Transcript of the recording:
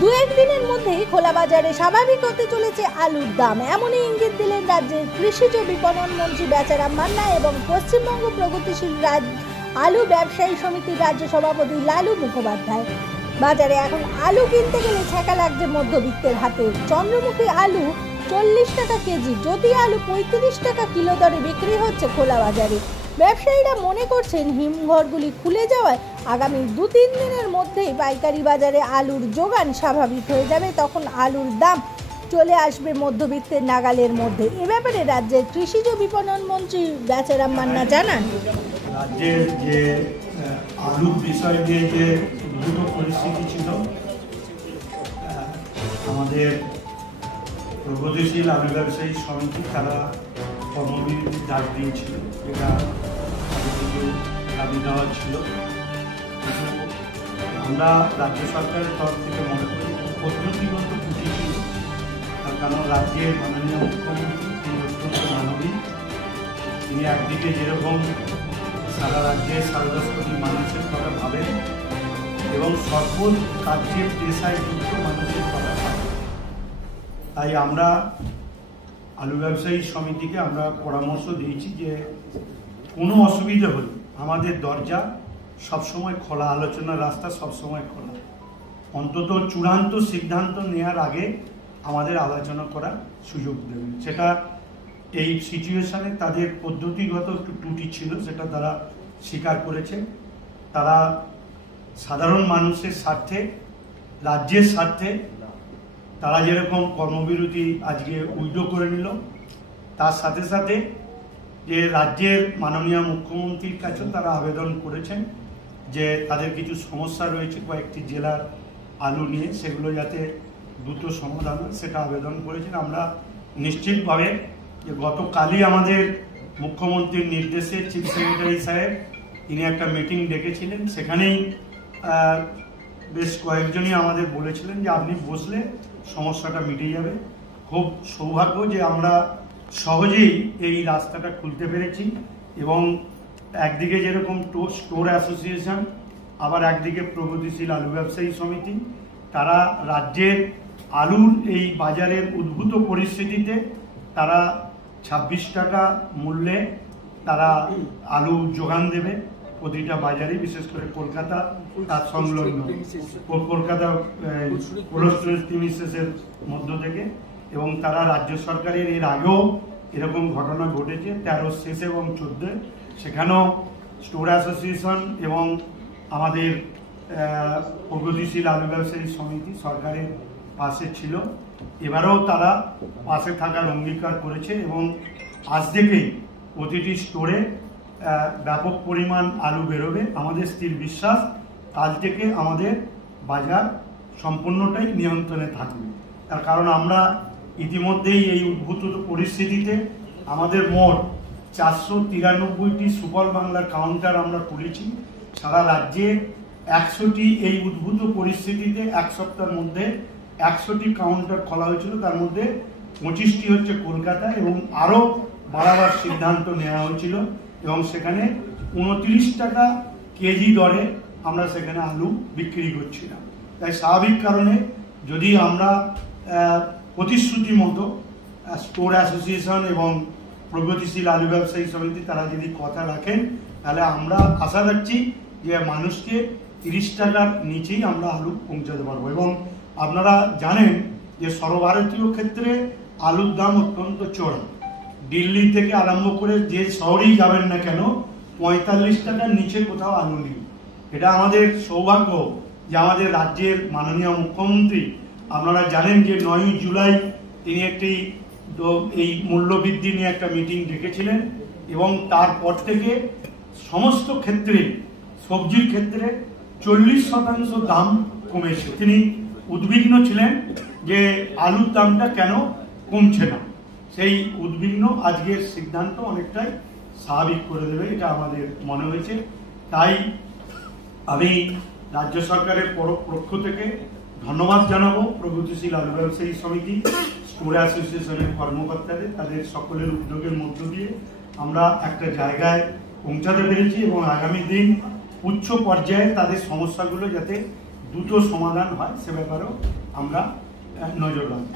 দু একদিনের মধ্যেই খোলা বাজারে স্বাভাবিক হতে চলেছে আলুর দাম, এমনই ইঙ্গিত দিলেন রাজ্যের কৃষিজ বিপণন মন্ত্রী বেচারাম মান্না এবং পশ্চিমবঙ্গ প্রগতিশীল আলু ব্যবসায়ী সমিতির রাজ্য সভাপতি লালু মুখোপাধ্যায়। বাজারে এখন আলু কিনতে গেলে ছ্যাঁকা লাগছে মধ্যবিত্তের হাতে। চন্দ্রমুখী আলু 40 টাকা কেজি, জ্যোতি আলু 35 টাকা কিলো দরে বিক্রি হচ্ছে খোলা বাজারে। ব্যবসায়ীরা মনে করছেন হিমঘরগুলি খুলে যাওয়ায় আগামী 2-3 দিনের মধ্যেই পাইকারি বাজারে আলুর যোগান স্বাভাবিক হয়ে যাবে, তখন আলুর দাম চলে আসবে মধ্যবিত্তের নাগালের মধ্যে। এ ব্যাপারে রাজ্যের কৃষিজ বিপণন মন্ত্রী বেচারাম মান্না জানান, রাজ্যের যে আলুর বিষয় নিয়ে যে দুটো পরিস্থিতি ছিল, আমাদের প্রগতিশীল আলু ব্যবসায়ী সমিতি তারা কর্মবিরতির ডাক দিয়েছিল, যেটা দাবি দেওয়া ছিল। আমরা রাজ্য সরকারের তরফ থেকে মনে করি পদ্ধতিগত ত্রুটি ছিল, তার কারণ রাজ্যের মাননীয় মুখ্যমন্ত্রী তিনি অত্যন্ত মানবিক। তিনি একদিকে যেরকম সারা রাজ্যে 10.5 কোটি মানুষের কথা ভাবেন এবং সর্বল কার্যের পেশায় যুক্ত মানুষের কথা ভাবেন, তাই আমরা আলু ব্যবসায়ী সমিতিকে আমরা পরামর্শ দিয়েছি যে কোনো অসুবিধা হলে আমাদের দরজা সবসময় খোলা, আলোচনার রাস্তা সবসময় খোলা। অন্তত চূড়ান্ত সিদ্ধান্ত নেওয়ার আগে আমাদের আলোচনা করার সুযোগ দেবেন। সেটা এই সিচুয়েশনে তাদের পদ্ধতিগত একটু ত্রুটি ছিল, সেটা তারা স্বীকার করেছে। তারা সাধারণ মানুষের স্বার্থে, রাজ্যের স্বার্থে তারা যেরকম কর্মবিরতি আজকে উইথড্র করে নিল, তার সাথে সাথে যে রাজ্যের মাননীয় মুখ্যমন্ত্রীর কাছে তারা আবেদন করেছেন যে তাদের কিছু সমস্যা রয়েছে কয়েকটি জেলার আলু নিয়ে, সেগুলো যাতে দ্রুত সমাধান হয় সেটা আবেদন করেছেন। আমরা নিশ্চিতভাবে যে গতকালই আমাদের মুখ্যমন্ত্রীর নির্দেশে চিফ সেক্রেটারি সাহেব তিনি একটা মিটিং ডেকেছিলেন, সেখানেই বেশ কয়েকজনই আমাদের বলেছিলেন যে আপনি বসলে সমস্যাটা মিটে যাবে। খুব সৌভাগ্য যে আমরা সহজেই এই রাস্তাটা খুলতে পেরেছি এবং একদিকে যেরকম স্টোর অ্যাসোসিয়েশন, আবার একদিকে প্রগতিশীল আলু ব্যবসায়ী সমিতি, তারা রাজ্যের আলুর এই বাজারের উদ্ভূত পরিস্থিতিতে তারা 26 টাকা মূল্যে তারা আলু যোগান দেবে প্রতিটা বাজারে, বিশেষ করে কলকাতা তার সংলগ্ন কলকাতা কোল্ড স্টোরেজ প্রিমিসেসের মধ্য থেকে। এবং তারা রাজ্য সরকারের এর আগেও এরকম ঘটনা ঘটেছে 13 শেষে এবং 14, সেখানেও স্টোর অ্যাসোসিয়েশন এবং আমাদের প্রগতিশীল আলু ব্যবসায়ী সমিতি সরকারের পাশে ছিল। এবারেও তারা পাশে থাকার অঙ্গীকার করেছে এবং আজ থেকেই প্রতিটি স্টোরে ব্যাপক পরিমাণ আলু বেরোবে। আমাদের স্থির বিশ্বাস কাল থেকে আমাদের বাজার সম্পূর্ণটাই নিয়ন্ত্রণে থাকবে, তার কারণ আমরা ইতিমধ্যেই এই উদ্ভূত পরিস্থিতিতে আমাদের মোট 493টি সুফল বাংলার কাউন্টার আমরা খুলেছি। সারা রাজ্যে 100টি এই উদ্ভূত পরিস্থিতিতে এক সপ্তাহের মধ্যে 100টি কাউন্টার খোলা হয়েছিল, তার মধ্যে 25টি হচ্ছে কলকাতা এবং আরও বাড়াবার সিদ্ধান্ত নেওয়া হয়েছিল এবং সেখানে 29 টাকা কেজি দরে আমরা সেখানে আলু বিক্রি করছিলাম। তাই স্বাভাবিক কারণে যদি আমরা প্রতিশ্রুতি মতো স্টোর অ্যাসোসিয়েশন এবং প্রগতিশীল আলু ব্যবসায়ী সমিতি তারা যদি কথা রাখেন, তাহলে আমরা আশা রাখছি যে মানুষকে 30 টাকার নিচেই আমরা আলু পৌঁছাতে পারবো। এবং আপনারা জানেন যে সর্বভারতীয় ক্ষেত্রে আলুর দাম অত্যন্ত চড়া। দিল্লি থেকে আরম্ভ করে যে শহরেই যাবেন না কেন 45 টাকার নিচে কোথাও আলু নেই। এটা আমাদের সৌভাগ্য যে আমাদের রাজ্যের মাননীয় মুখ্যমন্ত্রী, আপনারা জানেন যে 9 জুলাই তিনি একটি এই মূল্যবৃদ্ধি নিয়ে একটা মিটিং ডেকেছিলেন এবং তারপর থেকে সমস্ত ক্ষেত্রে সবজির ক্ষেত্রে 40% দাম কমেছে। তিনি উদ্বিগ্ন ছিলেন যে আলুর দামটা কেন কমছে না, সেই উদ্বিগ্ন আজকের সিদ্ধান্ত অনেকটাই স্বাভাবিক করে দেবে এটা আমাদের মনে হয়েছে। তাই আমি রাজ্য সরকারের পক্ষ থেকে ধন্যবাদ জানাবো প্রগতিশীল আলু ব্যবসায়ী সমিতি, স্টোর অ্যাসোসিয়েশনের কর্মকর্তাদের, তাদের সকলের উদ্যোগের মধ্য দিয়ে আমরা একটা জায়গায় পৌঁছাতে পেরেছি এবং আগামী দিন উচ্চ পর্যায়ে তাদের সমস্যাগুলো যাতে দ্রুত সমাধান হয় সে ব্যাপারেও আমরা নজর রাখবো।